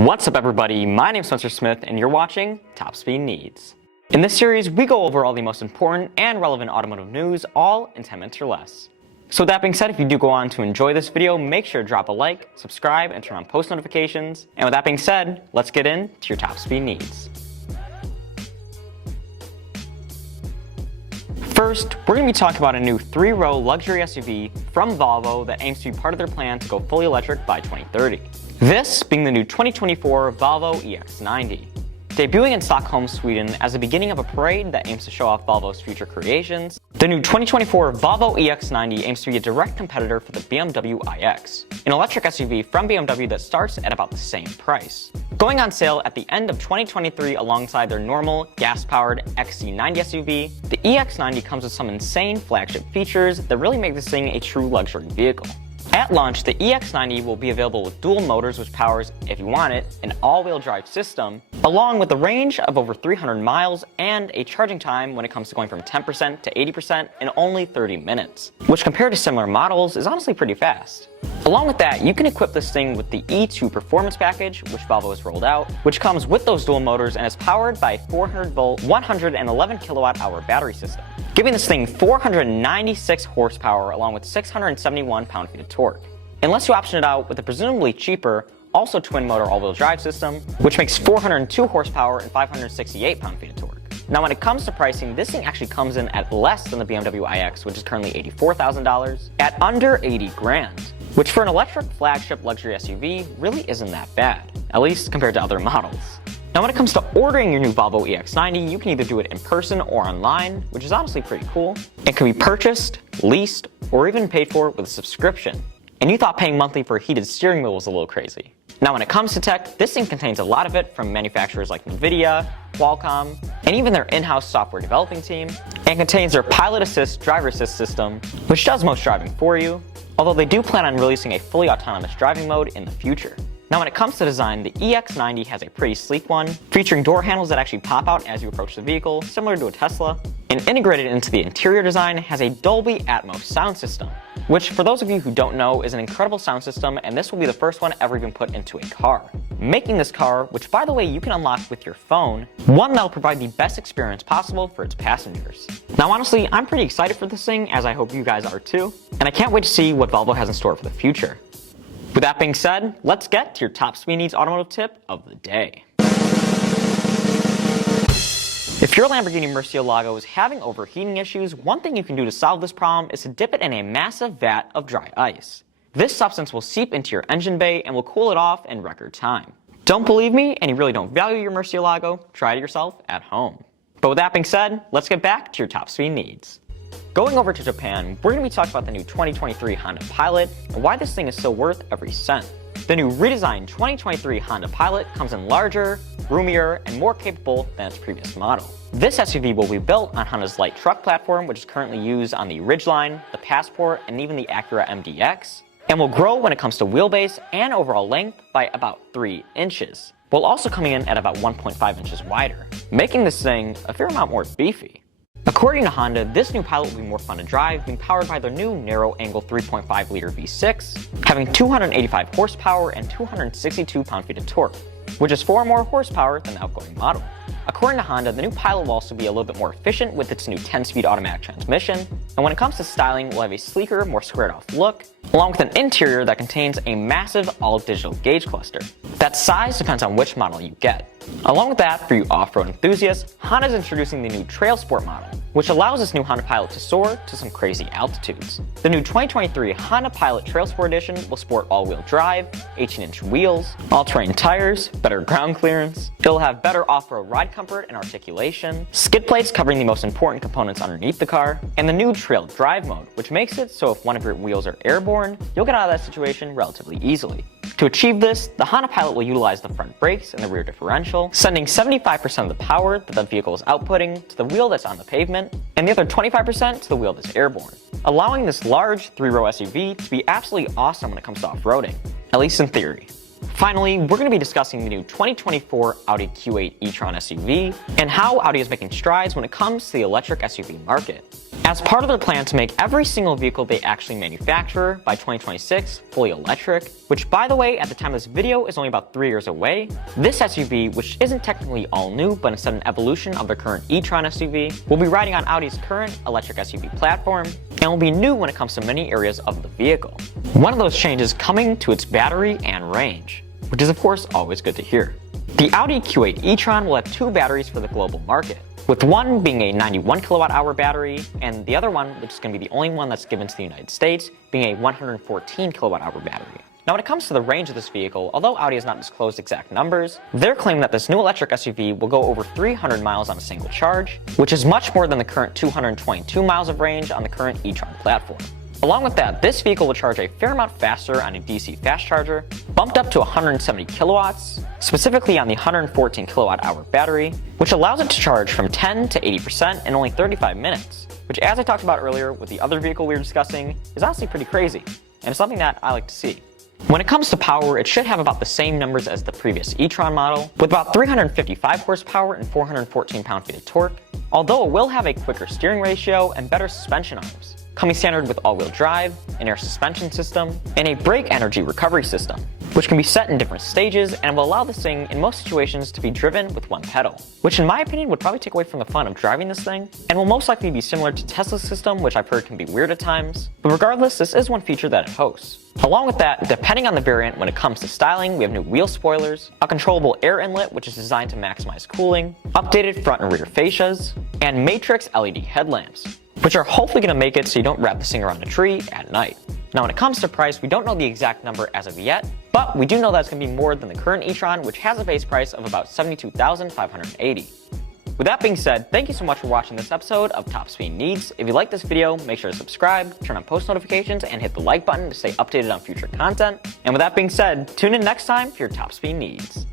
What's up everybody, my name's Spencer Smith and you're watching Top Speed Needs. In this series, we go over all the most important and relevant automotive news, all in 10 minutes or less. So with that being said, if you do go on to enjoy this video, make sure to drop a like, subscribe, and turn on post notifications. And with that being said, let's get into your Top Speed Needs. First, we're going to be talking about a new 3-row luxury SUV from Volvo that aims to be part of their plan to go fully electric by 2030. This being the new 2024 Volvo EX90. Debuting in Stockholm, Sweden as the beginning of a parade that aims to show off Volvo's future creations, the new 2024 Volvo EX90 aims to be a direct competitor for the BMW iX, an electric SUV from BMW that starts at about the same price. Going on sale at the end of 2023 alongside their normal gas-powered XC90 SUV, the EX90 comes with some insane flagship features that really make this thing a true luxury vehicle. At launch, the EX90 will be available with dual motors, which powers, if you want it, an all-wheel drive system, along with a range of over 300 miles and a charging time when it comes to going from 10% to 80% in only 30 minutes, which compared to similar models is honestly pretty fast. Along with that, you can equip this thing with the E2 performance package, which Volvo has rolled out, which comes with those dual motors and is powered by a 400-volt, 111 kilowatt-hour battery system, giving this thing 496 horsepower along with 671 pound-feet of torque. Unless you option it out with a presumably cheaper, also twin-motor all-wheel drive system, which makes 402 horsepower and 568 pound-feet of torque. Now when it comes to pricing, this thing actually comes in at less than the BMW iX, which is currently $84,000, at under 80 grand, which for an electric flagship luxury SUV really isn't that bad, at least compared to other models. Now when it comes to ordering your new Volvo EX90, you can either do it in person or online, which is honestly pretty cool. It can be purchased, leased, or even paid for with a subscription. And you thought paying monthly for a heated steering wheel was a little crazy. Now when it comes to tech, this thing contains a lot of it from manufacturers like Nvidia, Qualcomm, and even their in-house software developing team, and contains their pilot assist driver assist system, which does most driving for you, although they do plan on releasing a fully autonomous driving mode in the future. Now when it comes to design, the EX90 has a pretty sleek one, featuring door handles that actually pop out as you approach the vehicle, similar to a Tesla, and integrated into the interior design has a Dolby Atmos sound system, which for those of you who don't know is an incredible sound system, and this will be the first one ever even put into a car. Making this car, which by the way you can unlock with your phone, one that will provide the best experience possible for its passengers. Now honestly, I'm pretty excited for this thing, as I hope you guys are too, and I can't wait to see what Volvo has in store for the future. With that being said, let's get to your Top Speed Needs automotive tip of the day. If your Lamborghini Murcielago is having overheating issues, one thing you can do to solve this problem is to dip it in a massive vat of dry ice. This substance will seep into your engine bay and will cool it off in record time. Don't believe me and you really don't value your Murcielago? Try it yourself at home. But with that being said, let's get back to your Top Speed Needs. Going over to Japan, we're going to be talking about the new 2023 Honda Pilot and why this thing is still worth every cent. The new redesigned 2023 Honda Pilot comes in larger, roomier, and more capable than its previous model. This SUV will be built on Honda's light truck platform, which is currently used on the Ridgeline, the Passport, and even the Acura MDX, and will grow when it comes to wheelbase and overall length by about 3 inches, while also coming in at about 1.5 inches wider, making this thing a fair amount more beefy. According to Honda, this new Pilot will be more fun to drive, being powered by their new narrow-angle 3.5-liter V6, having 285 horsepower and 262 pound-feet of torque, which is 4 more horsepower than the outgoing model. According to Honda, the new Pilot will also be a little bit more efficient with its new 10-speed automatic transmission, and when it comes to styling, will have a sleeker, more squared-off look, along with an interior that contains a massive all-digital gauge cluster. That size depends on which model you get. Along with that, for you off-road enthusiasts, Honda is introducing the new Trail Sport model, which allows this new Honda Pilot to soar to some crazy altitudes. The new 2023 Honda Pilot Trail Sport Edition will sport all-wheel drive, 18-inch wheels, all-terrain tires, better ground clearance, it'll have better off-road ride comfort and articulation, skid plates covering the most important components underneath the car, and the new Trail Drive mode, which makes it so if one of your wheels are airborne, you'll get out of that situation relatively easily. To achieve this, the Honda Pilot will utilize the front brakes and the rear differential, sending 75% of the power that the vehicle is outputting to the wheel that's on the pavement, and the other 25% to the wheel that's airborne, allowing this large 3-row SUV to be absolutely awesome when it comes to off-roading, at least in theory. Finally, we're going to be discussing the new 2024 Audi Q8 e-tron SUV and how Audi is making strides when it comes to the electric SUV market. As part of their plan to make every single vehicle they actually manufacture by 2026 fully electric, which by the way, at the time of this video is only about 3 years away, this SUV, which isn't technically all new, but instead an evolution of their current e-tron SUV, will be riding on Audi's current electric SUV platform, and will be new when it comes to many areas of the vehicle. One of those changes coming to its battery and range, which is of course always good to hear. The Audi Q8 e-tron will have 2 batteries for the global market, with one being a 91 kilowatt hour battery, and the other one, which is going to be the only one that's given to the United States, being a 114 kilowatt hour battery. Now when it comes to the range of this vehicle, although Audi has not disclosed exact numbers, they're claiming that this new electric SUV will go over 300 miles on a single charge, which is much more than the current 222 miles of range on the current e-tron platform. Along with that, this vehicle will charge a fair amount faster on a DC fast charger, bumped up to 170 kilowatts, specifically on the 114 kilowatt hour battery, which allows it to charge from 10 to 80% in only 35 minutes, which, as I talked about earlier with the other vehicle we were discussing, is honestly pretty crazy, and it's something that I like to see. When it comes to power, it should have about the same numbers as the previous e-tron model, with about 355 horsepower and 414 pound-feet of torque, although it will have a quicker steering ratio and better suspension arms, coming standard with all-wheel drive, an air suspension system, and a brake energy recovery system, which can be set in different stages and will allow this thing in most situations to be driven with one pedal, which in my opinion would probably take away from the fun of driving this thing, and will most likely be similar to Tesla's system, which I've heard can be weird at times, but regardless, this is one feature that it hosts. Along with that, depending on the variant when it comes to styling, we have new wheel spoilers, a controllable air inlet which is designed to maximize cooling, updated front and rear fascias, and matrix LED headlamps, which are hopefully going to make it so you don't wrap this thing around a tree at night. Now when it comes to price, we don't know the exact number as of yet, but we do know that it's going to be more than the current e-tron, which has a base price of about $72,580. With that being said, thank you so much for watching this episode of Top Speed Needs. If you like this video, make sure to subscribe, turn on post notifications, and hit the like button to stay updated on future content. And with that being said, tune in next time for your Top Speed Needs.